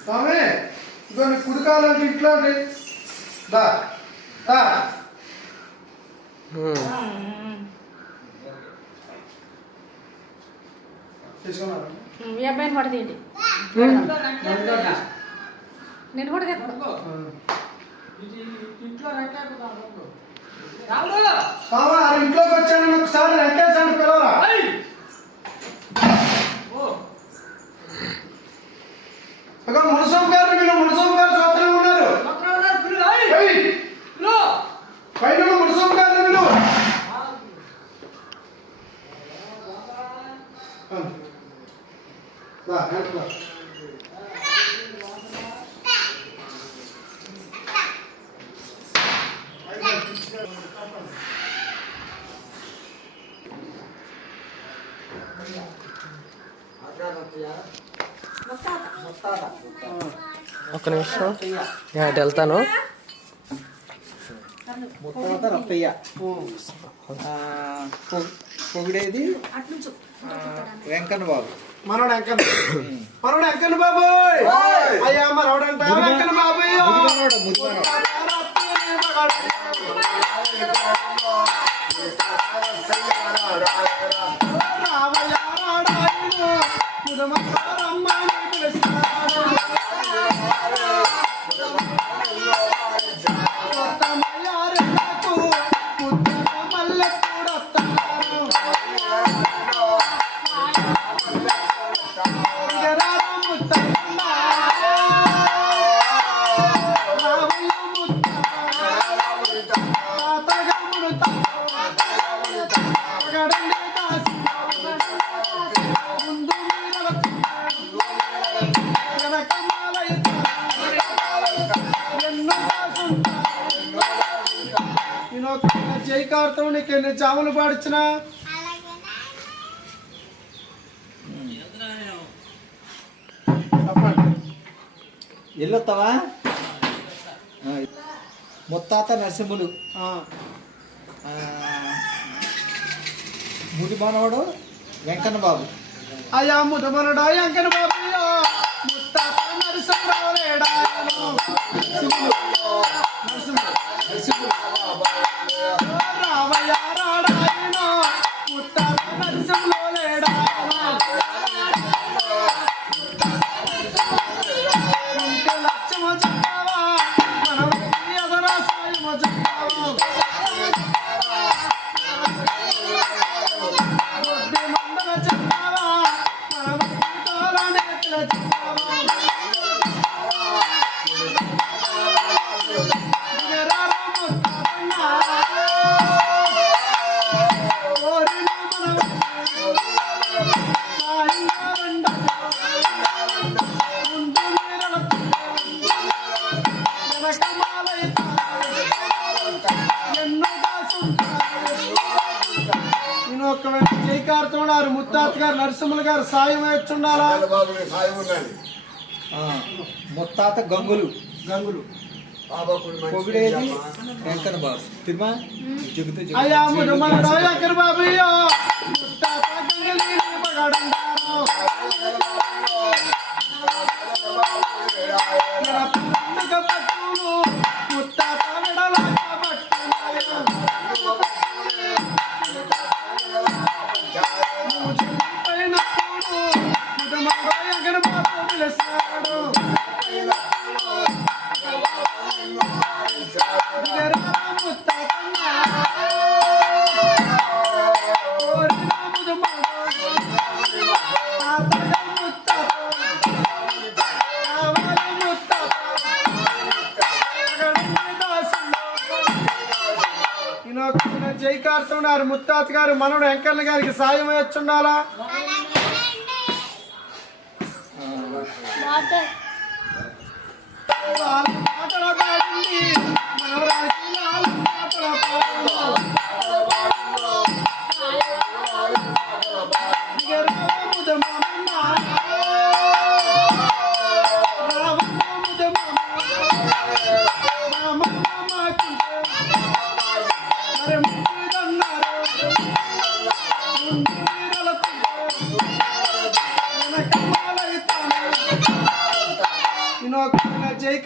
స్వామి ఇదో కుడికాలంటే ఇంట్లో తీసుకున్నాను మీ అబ్బాయిని కూడా తీయండి నేను కూడా ఇంట్లోకి వచ్చాను ఒకసారి వెంకటేశ్వర పిలవరా మునసం గారు మీరు మునసం గారు చూస్తూనే ఉన్నారు పైన మునసం గారు మీరు ఒక్క నిమిషం నేను అటు వెళ్తాను. ముత్తాత రత్తయ్య పొగిడేది వెంకన్న బాబు మనోడు వెంకన్న బాబు అయ్యా మనోడంట వెంకన్న బాబు జైకార్తో నీకు ఎన్ని జాములు పాడిచ్చినా వెళ్ళొస్తావా? ముత్తాత నరసింహులు ముది మనవడు వెంకన్న బాబు అయ్యా ముదమనడా వెంకన్న బాబు ముత్తాత నరసింహరావు రామయ్య రాడాయన ముత్తాత నరసింహలో లేడా లక్ష్మ చెప్పావా మన ఎదరాసాయమ చెప్పావా మండల చెప్పావా మన నేతల చెప్పావా జైకారుతున్నారు ముత్తాత గారు నరసింహులు గారు సాయం వచ్చుండాలా ముత్తాత గంగులు పొగిడేది వెంకన్న బాబు తిరుమా అయ్యా మన వెంకన్న బాబు ముత్తాత ముత్తాత జైకారుతున్నారు ముత్తాత గారు మనోడు వెంకన్న గారికి సాయం వచ్చుండాలా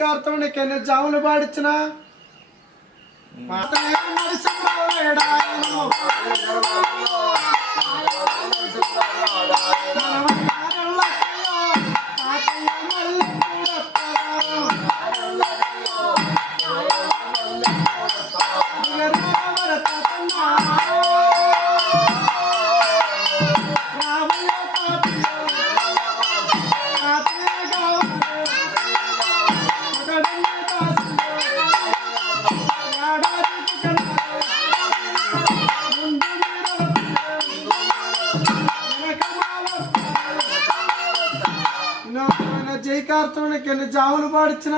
జైకార్తం నీకు ఎన్ని జాములు పాడిచ్చిన మాతనే నరసింహరాయుడాయను. మనవన్నారళ్ళకయ్యో తాతయ్య మళ్ళీ కూడొత్తరారు. దిగరావర తాతన్న రామయ్య తాతయ్య తాతయ్య కావాలి ఒకడన్నే దాసుడు ఏడాదికి కన్నాడు ముందు వెనక జైకార్తోనికి ఎన్ని జాములు పాడిచ్చిన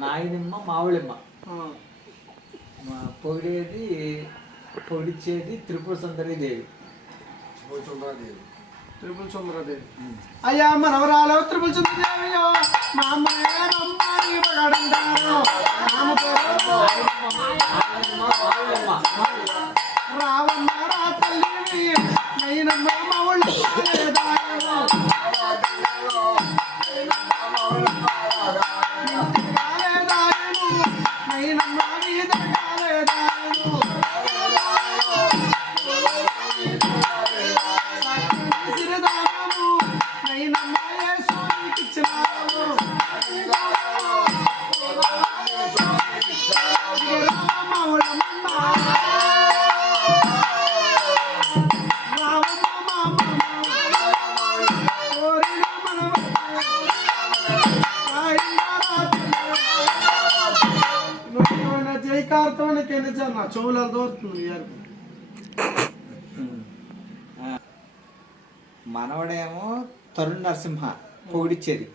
నాయనమ్మ మావుళమ్మ పొగిడిచ్చేది త్రిపుర సుందరి దేవి. త్రిపుల్ సుందరదేవి. అయ్యా మనవరాలు త్రిపుల్ సుందరదేవియో మా అమ్మనే రమ్మని మగడంటారు. రావమ్మ రా తల్లివి నైనమ్మ మౌళ్ళు కాలేదాయను. కాలేదాయను నైనమ్మ మీద కాలేదాయను. సిరిదానము నైనమ్మ యేసునికిచ్చినాము. రామమ్మ కోరిన మనవన్న జైకార్తోనికి ఎన్ని జన్న చెవులలో దోరుతుంది ఏర్పు. మనవడేమో తరుణ్ నరసింహ పొగిడిచ్చేది.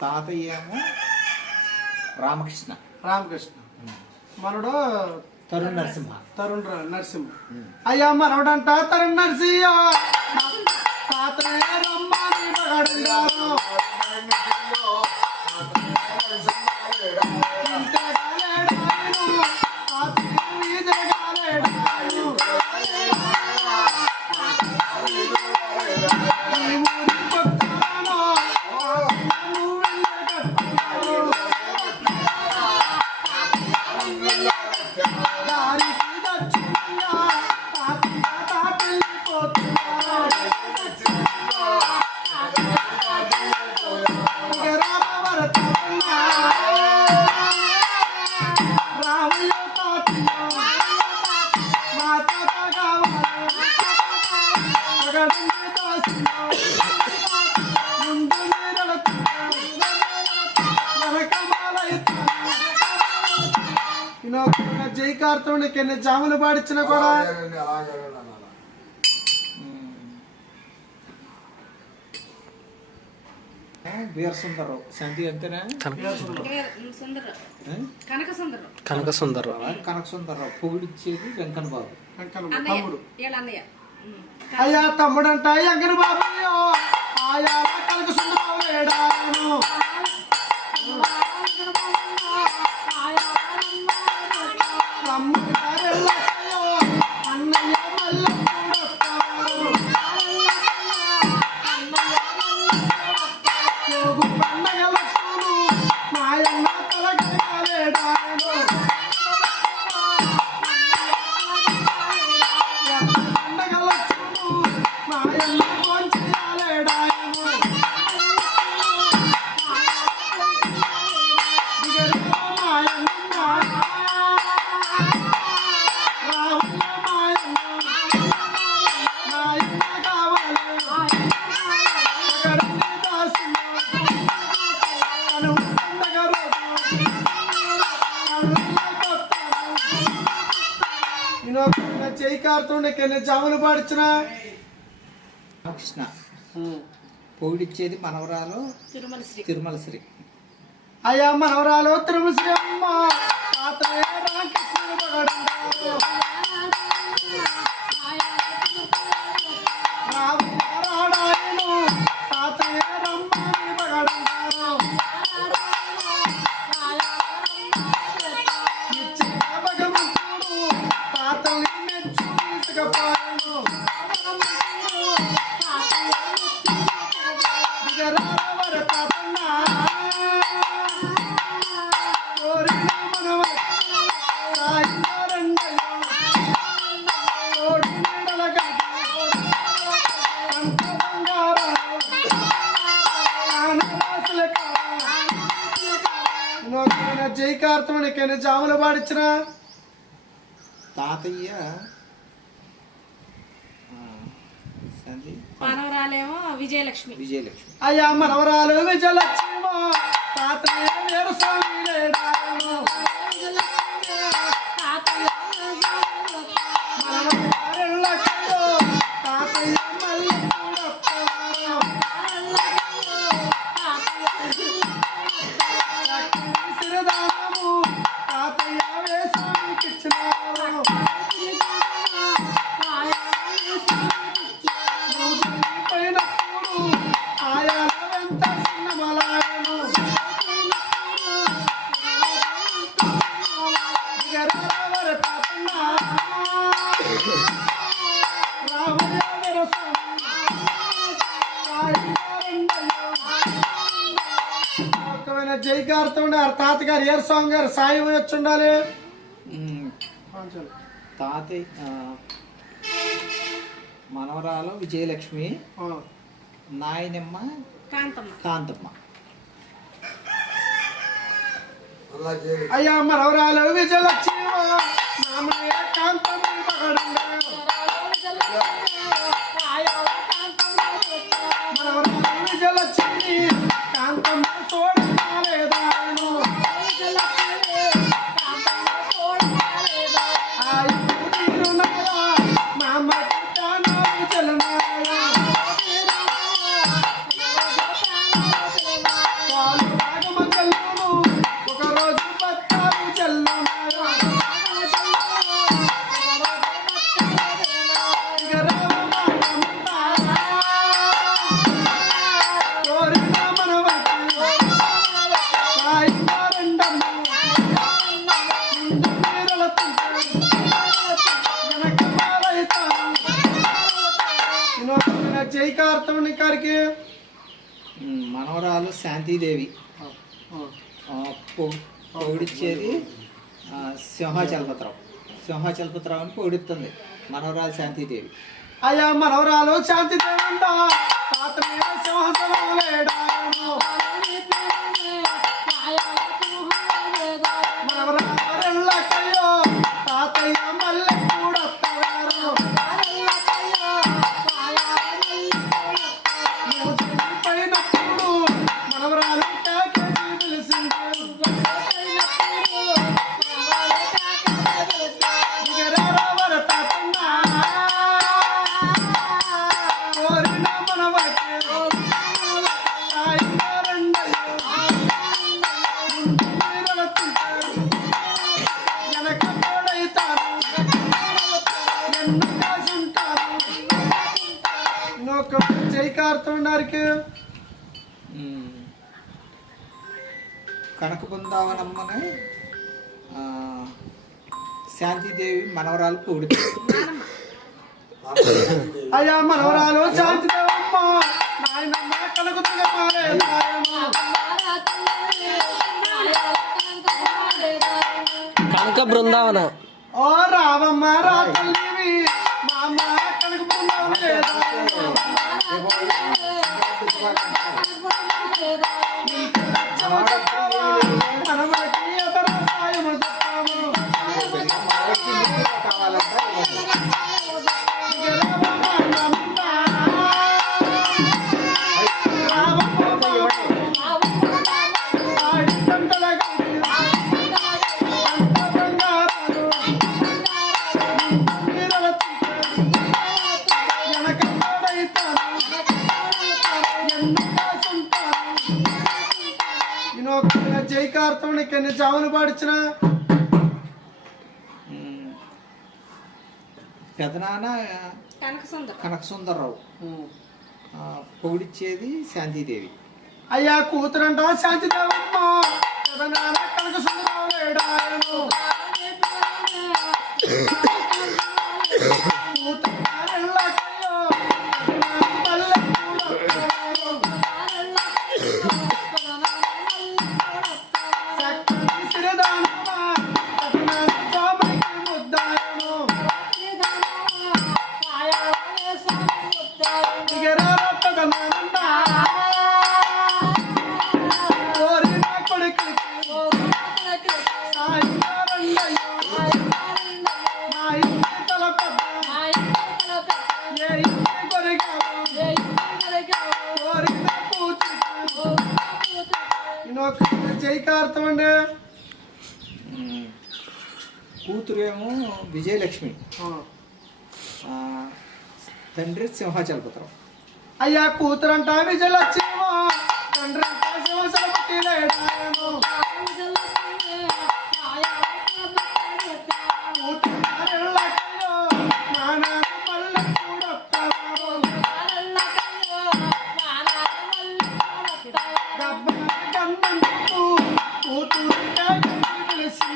తాతయ్య ఏమో రామకృష్ణ. రామకృష్ణ మనడు తరుణ్ నరసింహ. నరసింహ. అయ్యా మనవడంట తరుణ్ నరసింహ తాతనే రమ్మని మగడంటారు. ఇంతగాలేడాయను తాతయ్య వీధగాలేడాయను. ఈ ఊరి కొత్తలో నువ్వు వెళ్ళేటట్టు దారికి దక్షిణంగా తాతయ్య తాతెళ్ళిపోతున్నారు. రామవర తాతన్న రామయ్య తాతయ్య మా తాత కావాలి ఒకడన్నే దాసుడు ముందు నీరెళుతున్నాడు వెనక మాలయితున్నాడు. జైకార్తోనికి ఎన్ని జాములు పాడిచ్చినా కూడా వీర సుందరం శాంతి అంతేనా? సుందర ఆ? కనక సుందరం కనక సుందర్ కనక సుందరం పొగిడిచ్చేది వెంకన్న బాబు. తమ్ముడు. వీళ్ళ అన్నయ్య అయ్యా తమ్ముడంట ఎంగన బాబయ్యో ఆయా కనక సుందరం వేడాను. తమ్ముడు గారెళ్ళకయ్యో అన్నయ్య మళ్ళీ కూడొస్తాడు. యోగు పండగలప్పుడు మాయన్న తలగలేడాను. పండగలప్పుడు మాయన్న కొంచెలేడాను. జైకార్తోనికి ఎన్ని జాములు పాడిచ్చిన రామకృష్ణ పొగిడిచ్చేది మనవరాలు తిరుమల శ్రీ తిరుమల శ్రీ. అయ్యా మనవరాలు తిరుమల అమ్మ తాతయ్య రామకృష్ణుడు మగడంటారు. రాడాయను తాతయ్య రమ్మని మగడంటారు. ఇచ్చిన భగవంతుడు తాతల్ని మెచ్చు తీసుకుపోయాను. వినోదమైన జైకార్తం నీకైనా జాములు పాడించిన తాతయ్య శాంతి మనవరాలేమో విజయలక్ష్మి. విజయలక్ష్మి. అయ్యా మనవరాలు విజయలక్ష్మి తాతయ్య వీరస్వామి లేడాయను. మనవరాలెళ్ళకయ్యో తాతయ్య మళ్ళీ కూడొత్తవారు. చక్కని సిరిదానము తాతయ్య వేసామికిచ్చినారు. పోయినప్పుడు ఆయాల వెంట సిన్నమలాయను. దిగరావర తాతన్న రామయ్య వీరస్వామి జైకార్తం తాతగారు ఏర్ స్వామి గారు సాయం వచ్చి ఉండాలి. తాతయ్య మనవరాలు విజయలక్ష్మి, నాయనమ్మ కాంతమ్మ. కాంతమ్మ. అయ్యా మనవరాలు విజయలక్ష్మి నామయ్య కాంతమ్మ పగడుండే. మనవరాలు విజయలక్ష్మి కాంతమ్మ చూడలేదాయను. మా అమ్మకి తానాలు చెల్లనాయా. వాళ్ళు రాగమ చెల్లును ఒకరోజు బత్తాలు చెల్లునాయా. ఇక రామమ్మ కోరిన మనవకి సాయిగా రెండమ్మ నిండు నీరలతో జైకార్తం నీకారికి మనవరాలు శాంతిదేవి, పొగిడిచ్చేది సింహాచలపతిరావు. సింహాచలపతిరావు అని పొగిడిస్తుంది మనవరాలు శాంతిదేవి. అయ్యా మనవరాలు శాంతి దేవంట తాతయ్య సింహాసనం లేడాయను. మనవరాలెళ్ళకయ్యో తాతయ్య మళ్ళీ కూడొత్తవారు. నువ్వు చనిపోయినప్పుడు మనవరాలు కాకేసి పిలిచింది. దిగరావర తాతన్న కోరిన మనవకి సాయిగా రెండయ్యో. ముందు నీరలతుంటే వెనక తోడైతారు. ఎన్ను కాసుంటారు. ఇంకొక జైకార్తం నారికి కనక బృందావనమ్మని శాంతిదేవి మనవరాలు పొగిడిస్తుంది. అయ్యా మనవరాలు శాంతి దేవమ్మ నాయనమ్మ కలుగుతున్న పాలేదాయను. కనక బృందావన. ఓ రావమ్మ రా తల్లివి మా అమ్మ కలుగుతున్నావు లేదాయను. మనవలకి ఎదర సాయము చెప్తాము. జైకార్తం నీకెన్ని జాములు పాడించిన పెదనాన్న కనక సుందర్రావు, పొగిడిచ్చేది శాంతిదేవి. అయ్యా కూతురంట శాంతి దేవమ్మ నాన్న కనక సుందరరావు లేడాయను. కూతురెళ్ళకయ్యో మళ్ళీ కూడొత్తవారు. చక్కని సిరిదానమా స్వామికి ముద్దాయను. దిగరార పెదనాన్న కోరిన కొడుకు జైకార్థం అండి. కూతురు ఏమో విజయలక్ష్మి, తండ్రి సింహాచలపుత్రం. అయ్యా కూతురంట విజయలక్ష్మో, తండ్రి అంట సింహాచలపతి లేడాయనో. కూతురెళ్ళకయ్యో, నానాడు మల్లె కూడొత్తవారో. గబ్బని గన్నందుకు కూతురుకే గట్టి పిలిచి,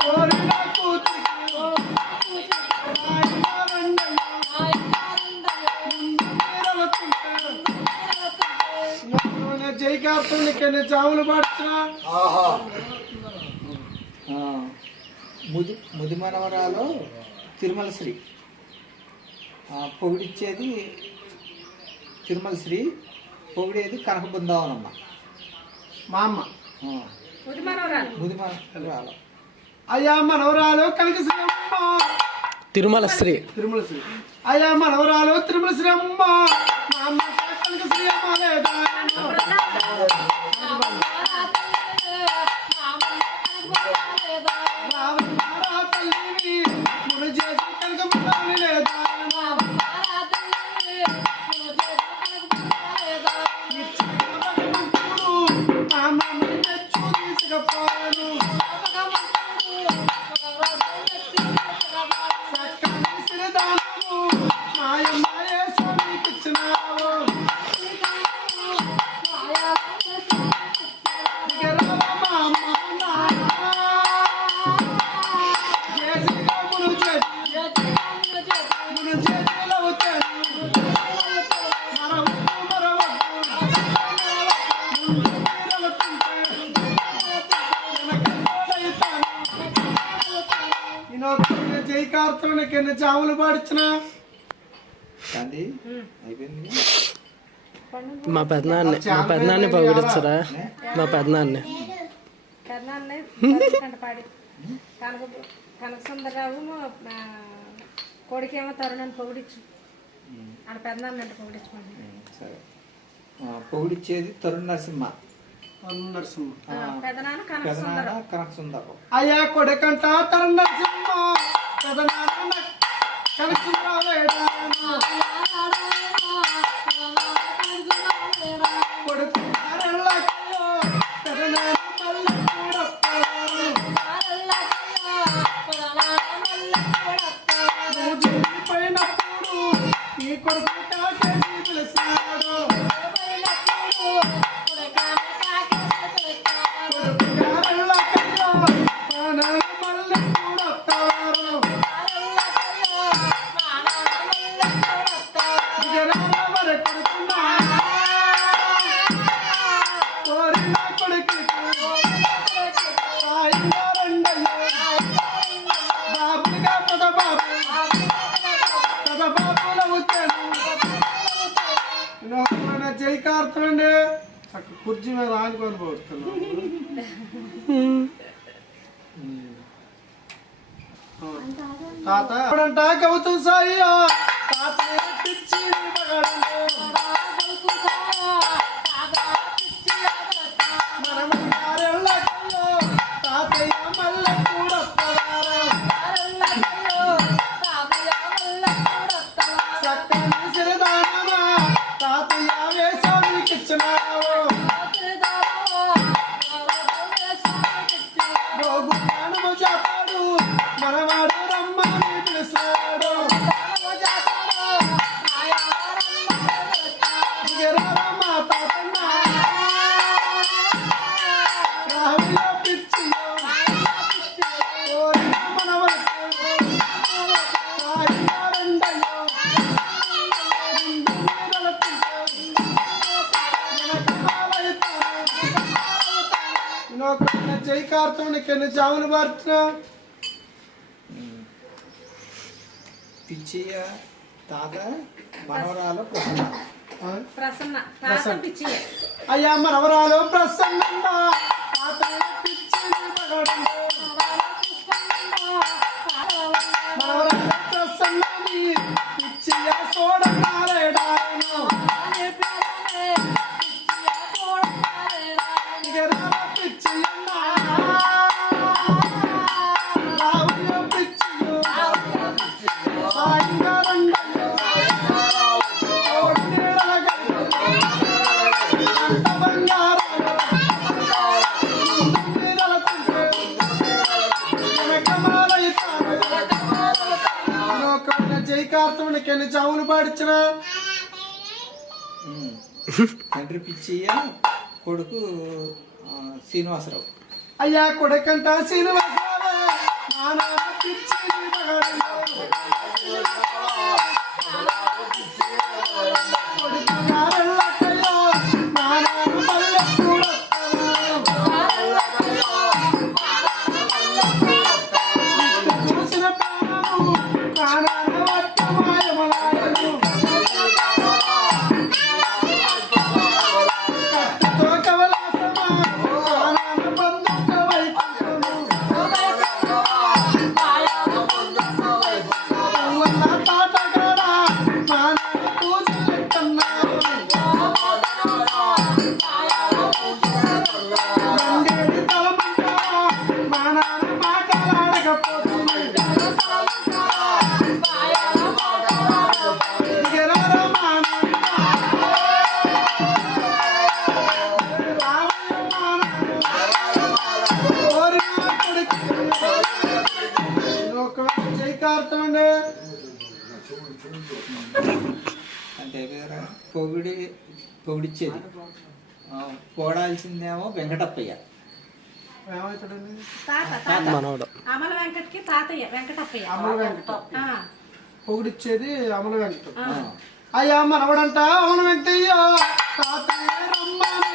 కోరిన కూతురికి జైకార్థం చావులు పడుతున్నా. ముది మనవరాలు తిరుమల శ్రీ, పొగిడిచ్చేది తిరుమల శ్రీ, పొగిడేది కనక బృందావనమ్మ. మా అమ్మ ముది మనవరాలు. ముది మనవరాలు. అయ్యా మనవరాలు కనకశ్రీయమ్మ, తిరుమల శ్రీ. తిరుమల శ్రీ. అయ్యా మనవరాలు తిరుమల శ్రీ అమ్మ, మా అమ్మ కనకశ్రీయమ్మ లేదా. తల్లిని ముడి చేసి కనకమ్మ లేదా. జైకార్థం చావులు పాడించిన అయిపోయింది. మా పెద్దనాన్ని పొగిడొచ్చురా. మా పెద్దనాన్ని పాడి కనక సుందరరావు కొడుకేమో తరుణాన్ని పొగిడించు. ఆడ పెద్దనాన్న అంటే పొగిడించుకోండి. సరే, పొగిడిచ్చేది తరుణ్ నరసింహ, నరసింహ. పెద్దనాన్న కనక పెదనాన్న కనక సుందరం. అయ్యా కొడుకంట తరుణ్ నరసింహ, పెదనాన్న కనక సుందరం లేడాయనో. కొడుకు ఎళ్ళకయ్యో, పెదనాన్న మల్లె కూడొత్తవారో. నువ్వు జరిగిపోయినప్పుడు ఈ కొడుకు కాకేసి పిలిచాడు. జైకార్థం అండి. అక్కడ కుర్చీ మీద ఆనుకొని పోతున్నాను. తాత ఎప్పుడంట గౌతు సాయ్యో, తాత పిచ్చి మనమన్నారెళ్ళకయ్యో, తాతయ్య మల్లె కూడొత్తవారో. చక్కని సిరిదానమా తాతయ్య వేసవికిచ్చినావు. గోగు ప్రాణము చేతాడు మనవాడు రమ్మని పిలిచాడు. మా తాతన్న రావిలో పిచ్చియో, కోరిన మనవరకు సాయిగా రెండయ్యో. ముందు మీదలకుంటూ వెనకమాలైతాను. జైకార్థం ఎన్ని చావులు పాడుతున్నా. పిచ్చయ్య తాత మనవరాలు ప్రసన్న. ప్రసన్న తాత పిచ్చి. అయ్యా మనవరాలు ప్రసన్న, తాతయ్య పిచ్చి మగడంలో. మనవరాలు ప్రసన్న జై కార్తవునికి ఎన్ని చావులు పాడించిన తండ్రి పిచ్చయ్య, కొడుకు శ్రీనివాసరావు. అయ్యా కొడుకంట శ్రీనివాసరావు నాన్న పిచ్చి అంటే పొగిడిచ్చేది. పోడాల్సిందేమో వెంకటప్పయ్య. మనవడు అమల వెంకట్కి తాతయ్య వెంకటప్పయ్య. అమల వెంకట పొగిడిచ్చేది అమల వెంకట. అయ్యా మనవడంట అమల వెంకటయ్య తాతయ్య రమ్మని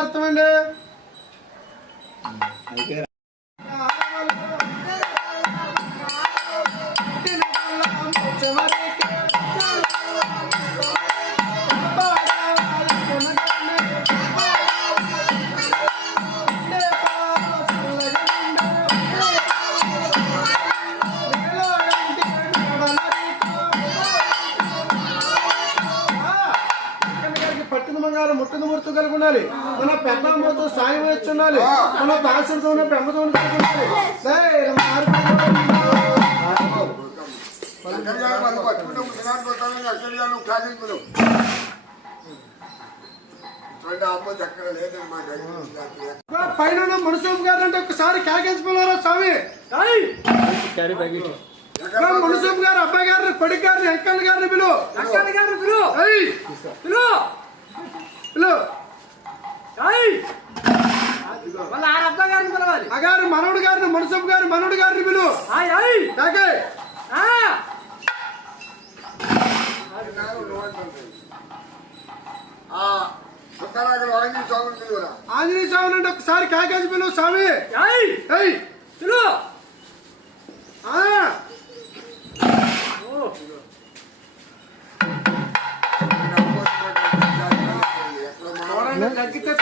అర్థమండి. ముట్టును ముడుతూ కలిగి ఉండాలి. మన పెద్దమ్మతో సాయం వచ్చి ఉండాలి. మన దాసులతో బ్రహ్మతో కలిగి ఉండాలి. పైన మునసూపు గారు అంటే ఒకసారి కాకేసిపోయారా స్వామి. మునసూపు గారు అబ్బాయి గారిని కొడుకు గారిని వెంకన్న గారిని పిలువు. అగారు మనవుడు గారిని మునసూపు గారు మనవుడు గారిని పిలువు. ఆంజనేయ స్వామి అంటే ఒకసారి కాకేసి పిలువు స్వామి. తగ్గితే